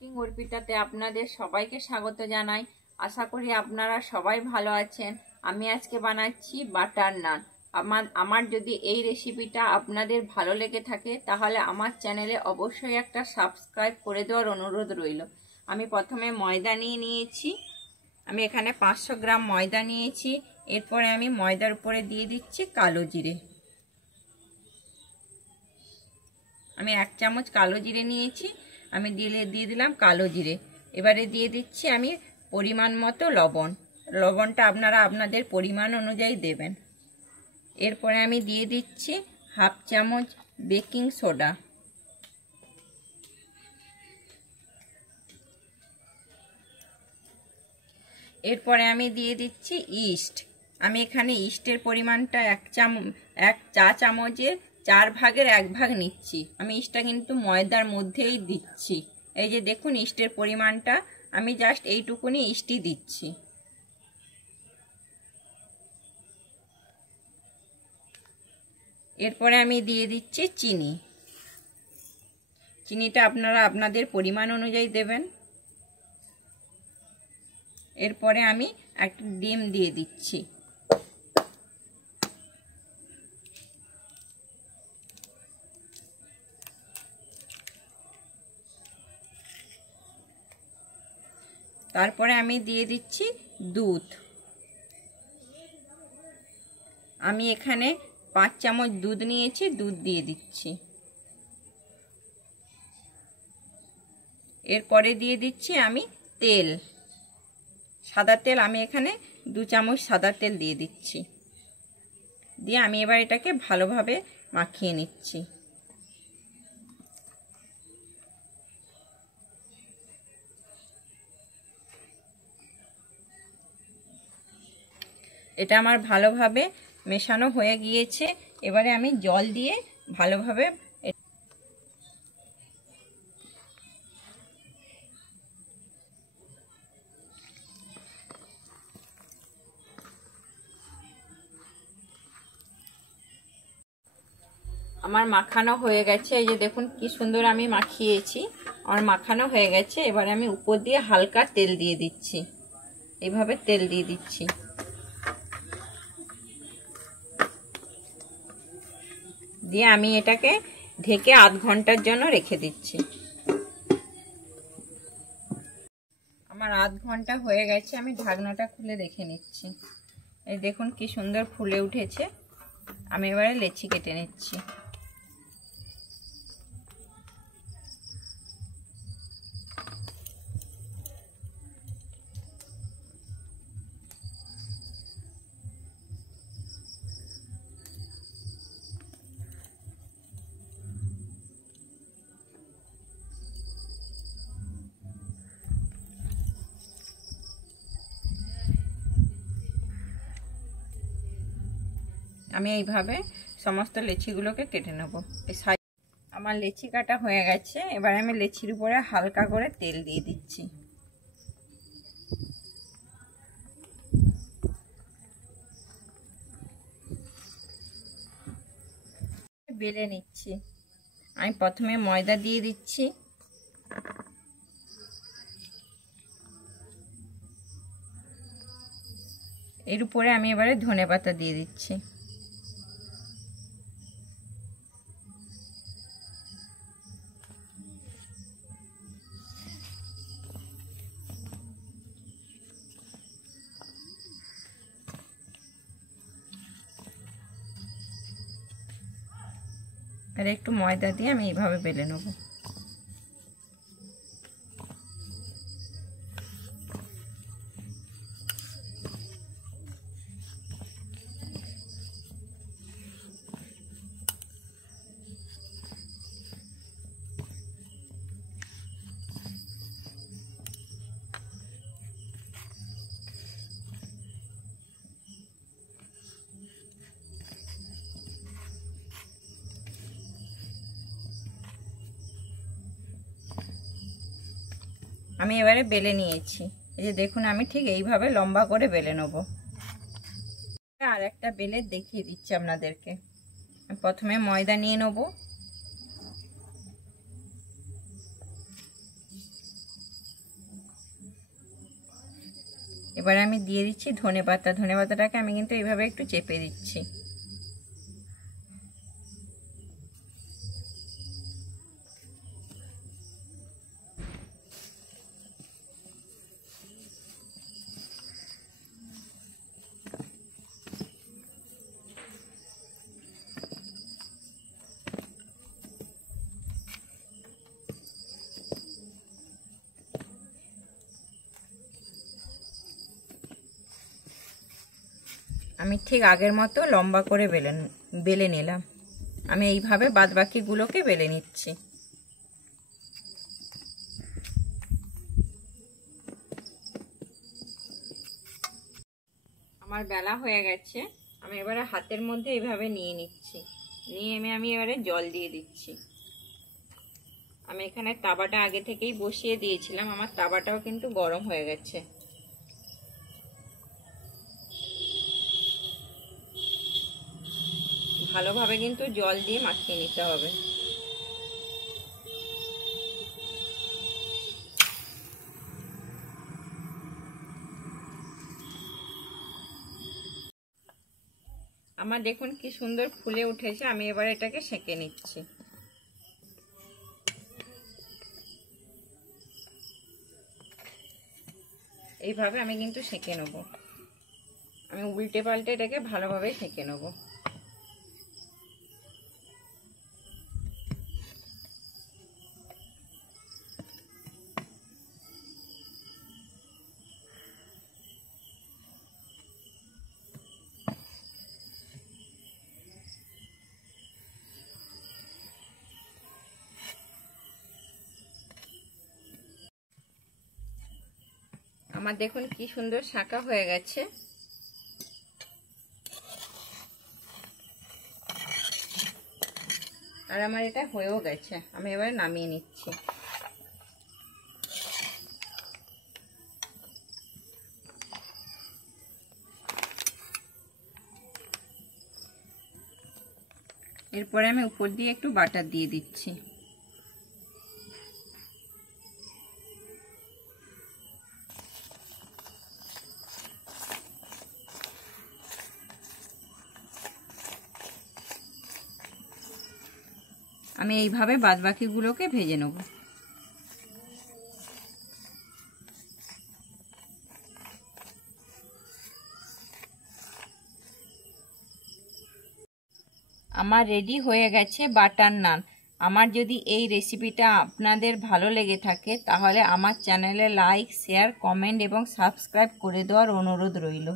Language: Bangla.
কুকিং অর্পিতাতে আপনাদের সবাইকে স্বাগত জানাই। আশা করি আপনারা সবাই ভালো আছেন। আমি আজকে বানাচ্ছি বাটার নান। আমার যদি এই রেসিপিটা আপনাদের ভালো লেগে থাকে তাহলে আমার চ্যানেলে অবশ্যই একটা সাবস্ক্রাইব করে দেওয়ার অনুরোধ রইল। আমি প্রথমে ময়দা নিয়েছি। আমি এখানে 500 গ্রাম ময়দা নিয়েছি। এরপরে আমি ময়দার উপরে দিয়ে দিচ্ছি কালো জিরে। আমি 1 চামচ কালো জিরে নিয়েছি। আমি দিয়ে দিলাম কালো জিরে। এবারে দিয়ে দিচ্ছি আমি পরিমাণ মতো লবণ। লবণটা আপনারা আপনাদের পরিমাণ অনুযায়ী দেবেন। এরপরে আমি দিয়ে দিচ্ছি 1/2 চামচ বেকিং সোডা। এরপরে আমি দিয়ে দিচ্ছি ইস্ট। আমি এখানে ইস্টের পরিমাণটা 1 চা চামচের 4 ভাগের 1 ভাগ নিচ্ছি। আমি ইস্টটা কিন্তু ময়দার মধ্যেই দিচ্ছি। এই যে দেখুন ইস্টের পরিমাণটা আমি জাস্ট এইটুকুনি ইস্টই দিচ্ছি। এরপরে আমি দিয়ে দিচ্ছি চিনি। চিনিটা আপনারা আপনাদের পরিমাণ অনুযায়ী দেবেন। এরপরে আমি একটা ডিম দিয়ে দিচ্ছি। তারপরে আমি দিয়ে দিচ্ছি দুধ। আমি এখানে 5 চামচ দুধ নিয়েছি, দুধ দিয়ে দিচ্ছি। এরপরে দিয়ে দিচ্ছি আমি তেল, সাদা তেল। আমি এখানে 2 চামচ সাদা তেল দিয়ে দিচ্ছি। দিয়ে আমি এবার এটাকে ভালোভাবে মাখিয়ে নিচ্ছি। এটা আমার ভালোভাবে মেশানো হয়ে গিয়েছে। এবারে আমি জল দিয়ে ভালোভাবে আমার মাখানো হয়ে গেছে। এই যে দেখুন কি সুন্দর আমি মাখিয়েছি। আমার মাখানো হয়ে গেছে। এবারে আমি উপর দিয়ে হালকা তেল দিয়ে দিচ্ছি। এইভাবে তেল দিয়ে দিচ্ছি। দিয়ে আমি এটাকে ঢেকে আধ ঘন্টার জন্য রেখে দিচ্ছি। আমার আধ ঘন্টা হয়ে গেছে। আমি ঢাকনাটা খুলে দেখে নিচ্ছি। এই দেখুন কি সুন্দর ফুলে উঠেছে। আমি এবারে লেচি কেটে নিচ্ছি। আমি এইভাবে সমস্ত লেচিগুলোকে কেটে নেব। আমার লেচি কাটা হয়ে গেছে। এবার আমি লেচির উপরে হালকা করে তেল দিয়ে দিচ্ছি। বেলে নিচ্ছি। আমি প্রথমে ময়দা দিয়ে দিচ্ছি। এর উপরে আমি এবারে ধনেপাতা দিয়ে দিচ্ছি। আর একটু ময়দা দিয়ে আমি এইভাবে বেলে নেব। আমি এবারে বেলে নিয়েছি। এই যে দেখুন আমি ঠিক এইভাবে লম্বা করে বেলে নেব। আর একটা বেলে দেখিয়ে দিচ্ছি আপনাদেরকে। প্রথমে ময়দা নিয়ে নেব। এবার আমি দিয়ে দিচ্ছি ধনেপাতা। ধনেপাতাটাকে আমি কিন্তু এইভাবে একটু চেপে দিচ্ছি। আমি ঠিক আগের মতো লম্বা করে বেলে নিলাম। আমি এইভাবে বাদবাকিগুলোকে বেলে নিচ্ছি। আমার বেলা হয়ে গেছে। আমি এবারে হাতের মধ্যে এইভাবে নিয়ে নিচ্ছি। নিয়ে আমি এবারে জল দিয়ে দিচ্ছি। আমি এখানে তাওয়াটা আগে থেকেই বসিয়ে দিয়েছিলাম। আমার তাওয়াটাও কিন্তু গরম হয়ে গেছে। ভালোভাবে কিন্তু জল দিয়ে মাখিয়ে নিতে হবে। আমার দেখুন কি সুন্দর ফুলে উঠেছে। আমি এবার এটাকে সেঁকে নিচ্ছি। এইভাবে আমি কিন্তু সেঁকে নেব। আমি উল্টে পাল্টে এটাকে ভালোভাবে সেঁকে নেব। আমার দেখুন কি সুন্দর শাঁকা হয়ে গেছে। আর আমার এটা হয়েও গেছে। আমি এবার নামিয়ে নিচ্ছি। এরপরে আমি উপর দিয়ে একটু বাটার দিয়ে দিচ্ছি। আমি এইভাবে বাদবাকিগুলোকে ভেজে নেব। আমার রেডি হয়ে গেছে বাটার নান। আমার যদি এই রেসিপিটা আপনাদের ভালো লেগে থাকে তাহলে আমার চ্যানেলে লাইক, শেয়ার, কমেন্ট এবং সাবস্ক্রাইব করে দেওয়ার অনুরোধ রইল।